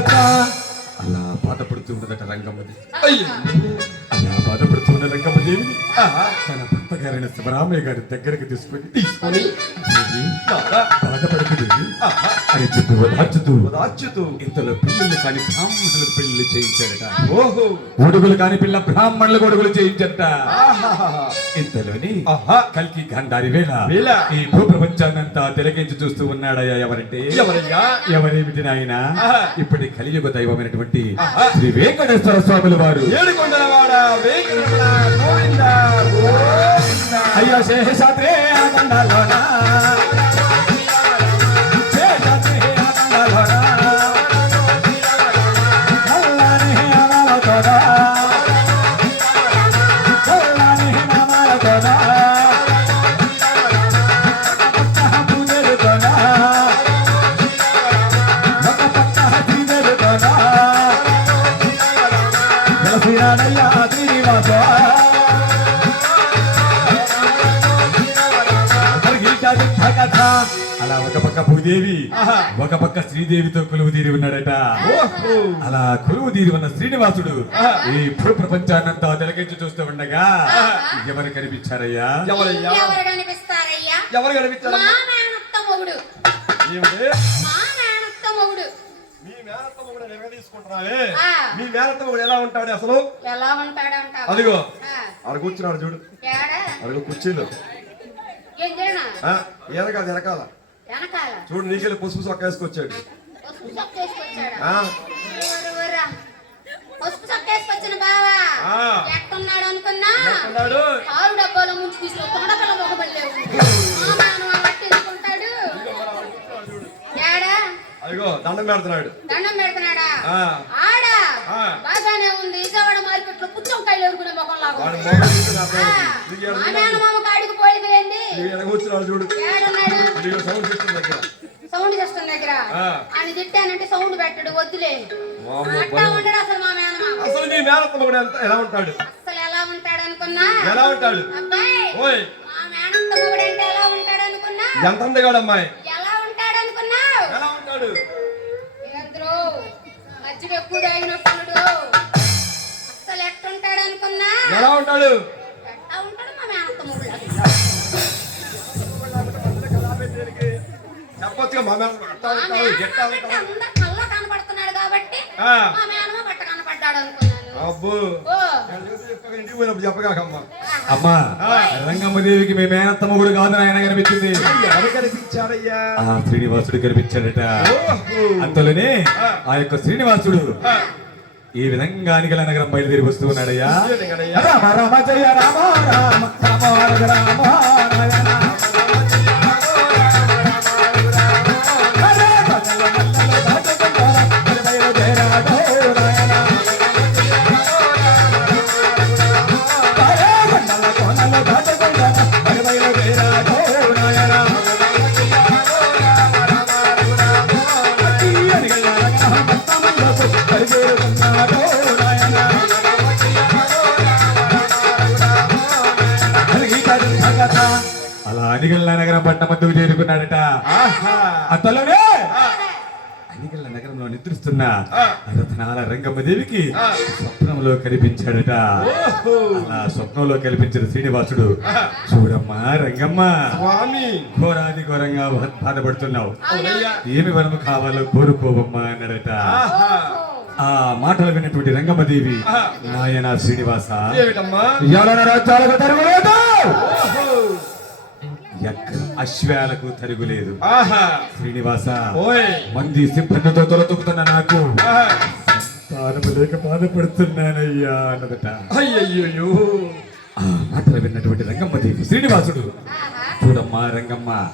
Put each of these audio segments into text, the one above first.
రాక అలా బాధపడుతూ ఉండదట రంగమ్మది అలా బాధపడుతూ ఉన్న రంగమ్మ దేవి గారైన శివరామయ్య గారి దగ్గరికి తీసుకొని తీసుకొని. అని దాచుతూ ఇంతలో పిల్లలు కాని బ్రాహ్మణులు పెళ్ళి చేయించాడట ఓహో ఒడుగులు కాని పిల్ల బ్రాహ్మణులు ఒడుగులు చేయించట. ఇంతలోని ఆహా. కల్కి గంధారి వేళ వేళ. ఈ భూప్రపంచాన్నంతా తిలకించి చూస్తూ ఉన్నాడయ్యా ఎవరంటే ఎవరయ్యా ఎవరేమిటి నాయన. ఇప్పటి కలియుగ దైవమైనటువంటి. శ్రీ వెంకటేశ్వర స్వాముల వారు ఏడుకొండలవాడ గోవింద అయ్యా శేషాద్రే ఆనందాలోన అలా ఒక పక్క భూదేవి ఆహా. ఒక పక్క శ్రీదేవితో కొలువు తీరి ఉన్నాడట. అలా కొలువు తీరి ఉన్న శ్రీనివాసుడు. ఈ భూ ప్రపంచాన్నంతా తిలకించి చూస్తూ ఉండగా ఎవరు కనిపించారయ్యా? ఎవరయ్యా? ఎవరు కనిపిస్తారయ్యా? ఎవరు కనిపించారు? మా మేనత్త మొగుడు ఏమిటి మా మేనత్త మొగుడు ఎలా ఉంటాడు అసలు? ఎలా ఉంటాడంటావా? అదిగో. కూర్చున్నాడు చూడు. అదిగో కుర్చీలు. వెనకాల వెనకాల. చూడు నీకెళ్ళి పసుపు సొక్క వేసుకొచ్చాడు. పసుపు వేసుకొచ్చిన బావా? అనుకున్నా? ఆరు డబ్బాలో ముంచి అదిగో దండం పెడుతున్నాడు. దండం పెడుతున్నాడా. బాగానే ఉంది. విజయవాడ మార్కెట్లో పుచ్చంకాయలు ఎరుకునే మొఖం లాగా ఉంది. మా మేనమామ కాడికి పోయింది చూడు. సౌండ్ సిస్టమ్ దగ్గర. ఆయన తిట్టానంటే సౌండ్ పెట్టడు వద్దులే. అట్టా ఉండడు అసలు మా మేనమామ అసలు కూడా ఎంత ఎలా ఉంటాడు? అసలు ఎలా ఉంటాడు అనుకున్నా? ఎలా ఉంటాడు? అబ్బాయి మా మొగుడు అంటే ఎలా ఉంటాడు అనుకున్నా? ఎంత అందగాడు అమ్మాయి? అంటే ఉంటాడు? కాబట్టి. మా బట్ట అనుకున్నాను. అబ్బో. ఓ. ఇంటికి పోయినప్పుడు చెప్పగాకమ్మా. అమ్మా రంగమ్మదేవికి మీ మేనత్తమ్మ కూడా కాదు ఆయన కనిపించింది. కనిపించాడయ్యా? శ్రీనివాసుడు కనిపించాడట. అంతలోనే ఆ. యొక్క శ్రీనివాసుడు ఈ విధంగా అనిగల నగరం బయలుదేరి వస్తూ ఉన్నాడయ్యా? రామ రామ జయ రామ రామ రామ రామ పట్నం మధ్యకు చేరుకున్నాడట. అంతలోనే ఆ, అనిగల్ల నగరంలో నిద్రిస్తున్న. రతనాల రంగమ్మదేవికి ఆ. స్వప్నంలో కనిపించాడట. అలా స్వప్నంలో కనిపించిన శ్రీనివాసుడు చూడమ్మా రంగమ్మ స్వామి ఘోరాది ఘోరంగా బాధపడుతున్నావు. ఏమి వరము కావాలో కోరుకోవమ్మా అన్నాడట. ఆ మాటలు విన్నటువంటి రంగమ్మదేవి ఆ. నాయన శ్రీనివాస. ఎక్కడ అశ్వాలకు తరుగులేదు. ఆహా. శ్రీనివాస ఓయ్. మంది సిబ్బందితో తొలతొక్కుతున్న నాకు లేక బాధపడుతున్నానయ్యా అన్నదట. అయ్యయ్యో ఆ మాటలు విన్నటువంటి రంగమ్మదేవి శ్రీనివాసుడు. ఆహా. చూడమ్మా రంగమ్మ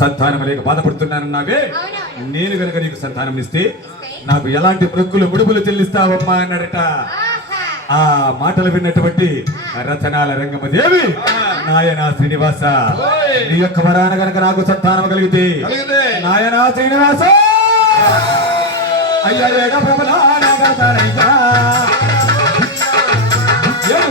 సంతానం లేక బాధపడుతున్నానన్నావే. నేను గనుక నీకు సంతానం ఇస్తే. నాకు ఎలాంటి మొక్కులు ముడుపులు చెల్లిస్తావమ్మా అన్నాడట. ఆ మాటలు విన్నటువంటి రతనాల రంగమ్మదేవి నాయన శ్రీనివాస. నీ యొక్క వరాన గనక నాకు సంతానం కలిగితే. నాయన శ్రీనివాస. అయ్యా ఏడ ఏడు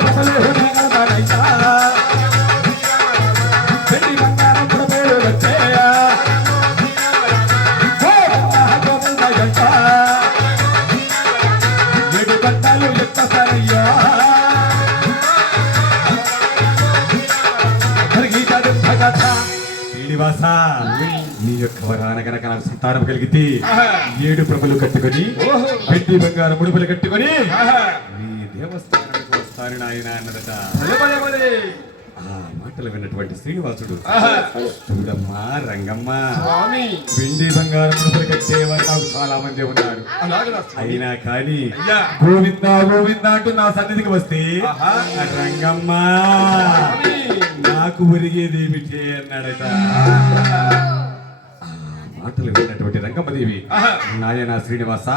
శ్రీనివాస నీ యొక్క వరాన గనక నాకు సంతానం కలిగితే ఏడు ప్రభులు కట్టుకొని. పెట్టి బంగారు ముడుపులు కట్టుకొని. నీ దేవస్థానానికి వస్తాను నాయన అన్నదట ఆ మాటలు విన్నటువంటి శ్రీనివాసుడు. చూడమ్మా రంగమ్మ స్వామి వెండి బంగారు ముడుపులు కట్టేవారు నాకు చాలా మంది ఉన్నారు అయినా కానీ. గోవింద గోవింద అంటూ నా సన్నిధికి వస్తే. రంగమ్మ నాకు ఒరిగేదేమిటి అన్నాడట. ఆ మాటలు విన్నటువంటి రంగమ్మదేవి. నాయన శ్రీనివాస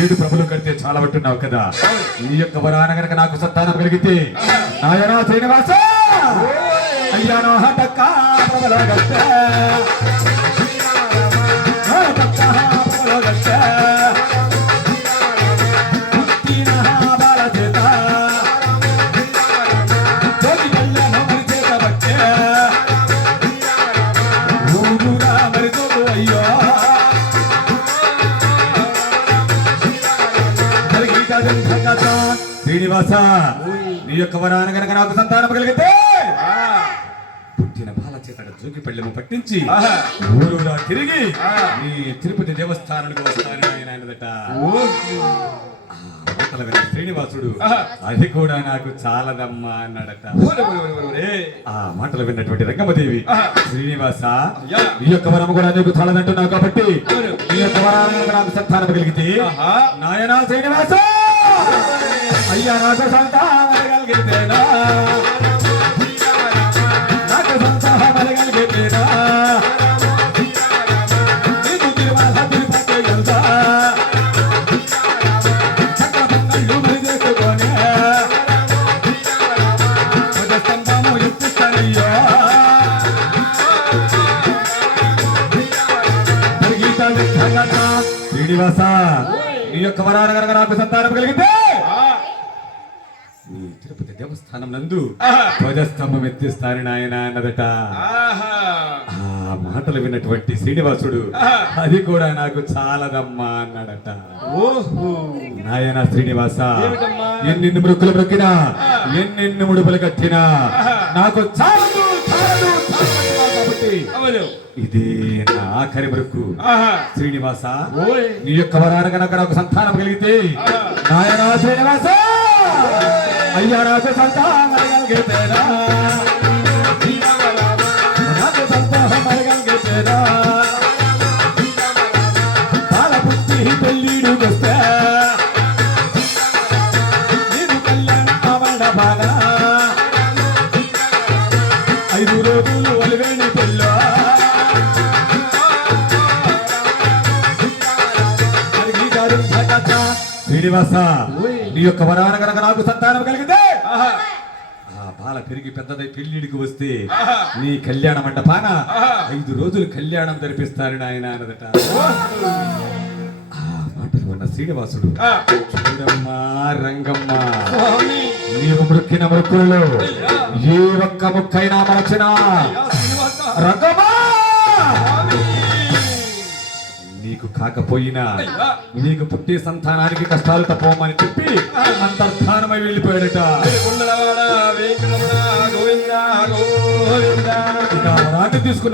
ఏడు ప్రభులు కడితే చాలా పట్టున్నావు కదా నీ యొక్క వరాన గనక నాకు సంతానం కలిగితే నాయన శ్రీనివాస! అయ్యా నో హటక్క శ్రీనివాస నీ యొక్క వరాన గనక నాకు సంతానం కలిగితే. పుట్టిన బాల చేత పట్టించి. ఊరూరా తిరిగి. నీ తిరుపతి దేవస్థానానికి వస్తాను ఆయన ఆయనదట శ్రీనివాసుడు. అది కూడా నాకు చాలదమ్మా అన్నాడట. ఆ మాటలు విన్నటువంటి రంగమదేవి. శ్రీనివాస. ఈ యొక్క వరం కూడా నీకు చాలదంటున్నావు కాబట్టి. ఈ యొక్క వరాన్ని నాకు సంతానం కలిగితే. నాయనా శ్రీనివాస అయ్యా నాకు సంతానం కలిగితేనా నాకు సంతానం కలిగితేనా నీకు తిరుమల తిరుపతి వెళ్తా చక్క పొంగళ్ళు మరి చేసుకొని ధ్వజస్తంభము ఎత్తిస్తానయ్యా గీత విఠలన శ్రీనివాస నీ యొక్క వరాన గనక నాకు సంతానం కలిగితే ఆ. నీ తిరుపతి దేవస్థానం నందు. ధ్వజస్తంభం ఎత్తిస్తాను నాయన అన్నదట. ఆ మాటలు విన్నటువంటి శ్రీనివాసుడు. అది కూడా నాకు చాలదమ్మా అన్నాడట ఓహో. నాయన శ్రీనివాస? ఎన్నెన్ని మృక్కులు మొక్కినా ఎన్నెన్ని ముడుపులు కట్టినా నాకు చాలదు. ఇదే నా ఆఖరి ఆహా. శ్రీనివాస. నీ యొక్క వరాన గనక నాకు సంతానం కలిగితే. నాయన శ్రీనివాస అయ్యా నాకు సంతానం కలిగితేనా నాకు సంతానం కలిగితేనా పాల పుట్టి పెళ్ళిడు వస్తే నేను కళ్యాణ ఆవరణ బాగా ఐదు రోజులు ఒలివేణి పెళ్ళో? శ్రీనివాస. నీ యొక్క వరాన గనక నాకు సంతానం కలిగితే. ఆ బాల పెరిగి పెద్దదై పెళ్ళిడికి వస్తే. నీ కళ్యాణ మంటపాన ఆహా. ఐదు రోజులు కళ్యాణం జరిపిస్తారు నాయన అన్నదట ఆ మాటలు ఉన్న శ్రీనివాసుడు. చూడమ్మా రంగమ్మ. నీవు మృక్కిన మృక్కులలో. ఏ ఒక్క ముక్కైనా శ్రీనివాస. రంగమ్మా నీకు కాకపోయినా. నీకు పుట్టే సంతానానికి కష్టాలు తప్పవమని చెప్పి అంతర్ధానమై వెళ్ళిపోయాడట తీసుకున్న